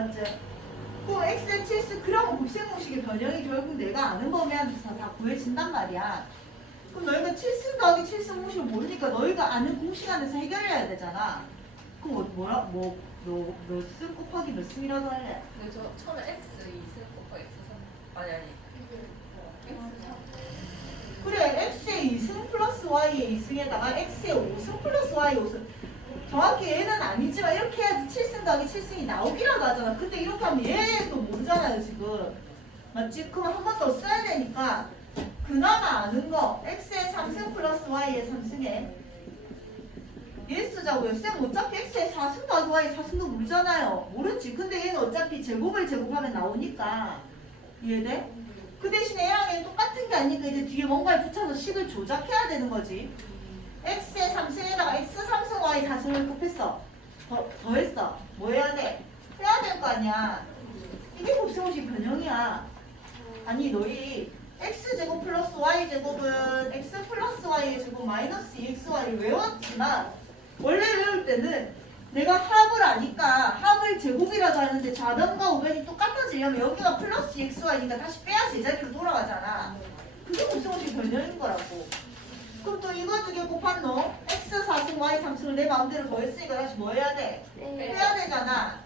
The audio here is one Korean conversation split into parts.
맞지? 그럼 x의 7승 그러면 곱셈 공식의 변형이 결국 내가 아는 범위한테서 다 구해진단 말이야. 그럼 너희가 7승 더하기 7승 공식을 모르니까 너희가 아는 공식 안에서 해결해야 되잖아. 그럼 뭐, 뭐라 뭐몇승 곱하기 몇 승이라고 할래? 근데 저 처음에 x 2승 곱하기 x 3 아니 아니 x 3 그래 x의 2승 플러스 y의 2승에다가 x의 5승 플러스 y의 5승 정확히 얘는 아니지만 이렇게 해야지 7승 더하기 7승이 나오기라도 하잖아 근데 이렇게 하면 얘도 모르잖아요 지금 맞지? 그럼 한 번 더 써야 되니까 그나마 아는 거 x의 3승 플러스 y의 3승에 얘 쓰자고요 쌤 어차피 x의 4승 더하기 y의 4승도 모르잖아요 모르지 근데 얘는 어차피 제곱을 제곱하면 나오니까 이해돼? 그 대신에 얘랑 똑같은 게 아니니까 이제 뒤에 뭔가를 붙여서 식을 조작해야 되는 거지. x의 3승에다가 x 3승 y 4승을 곱했어. 더, 더했어. 뭐 해야 돼? 해야 될 거 아니야. 이게 곱셈공식 변형이야. 아니 너희 x제곱 플러스 y제곱은 x 플러스 y의 제곱 마이너스 2xy를 외웠지만 원래 외울 때는 내가 합을 아니까 합을 제곱이라고 하는데 좌변과 우변이 똑같아지려면 여기가 플러스 xy니까 다시 빼야 제자리로 돌아가잖아. 그게 곱셈공식 변형인 거라고. 그럼 또 이거 두 개 곱한 놈 4승 y 3승을 내 마음대로 더했으니까 다시 뭐 해야 돼? 빼야 되잖아.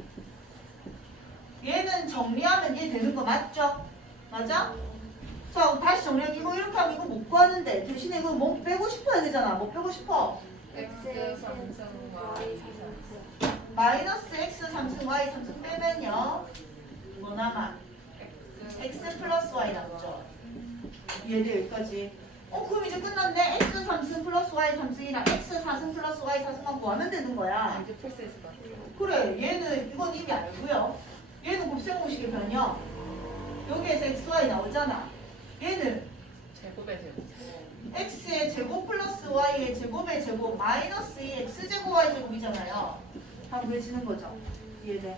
얘는 정리하면 얘 되는 거 맞죠? 맞아? 자 다시 정리하면 이거 이렇게 하면 이거 못 구하는데 대신에 이거 뭐 빼고 싶어야 되잖아. 뭐 빼고 싶어? x 3승 y 3승 마이너스 x 3승 y 3승 빼면요 뭐 남아? x x 플러스 y 남죠 얘도 여기까지 어 그럼 이제 3승 플러스 y 3승이랑 x 4승 플러스 y 4승만 구하면 되는 거야. 이제 풀스했을 것 같아요. 그래 얘는 이건 이미 알고요. 얘는 곱셈 공식의 변형 여기에서 x, y 나오잖아. 얘는 제곱의 제곱. x의 제곱 플러스 y의 제곱의 제곱 마이너스 2 x 제곱 y 제곱이잖아요. 다 구해지는 거죠? 이해돼?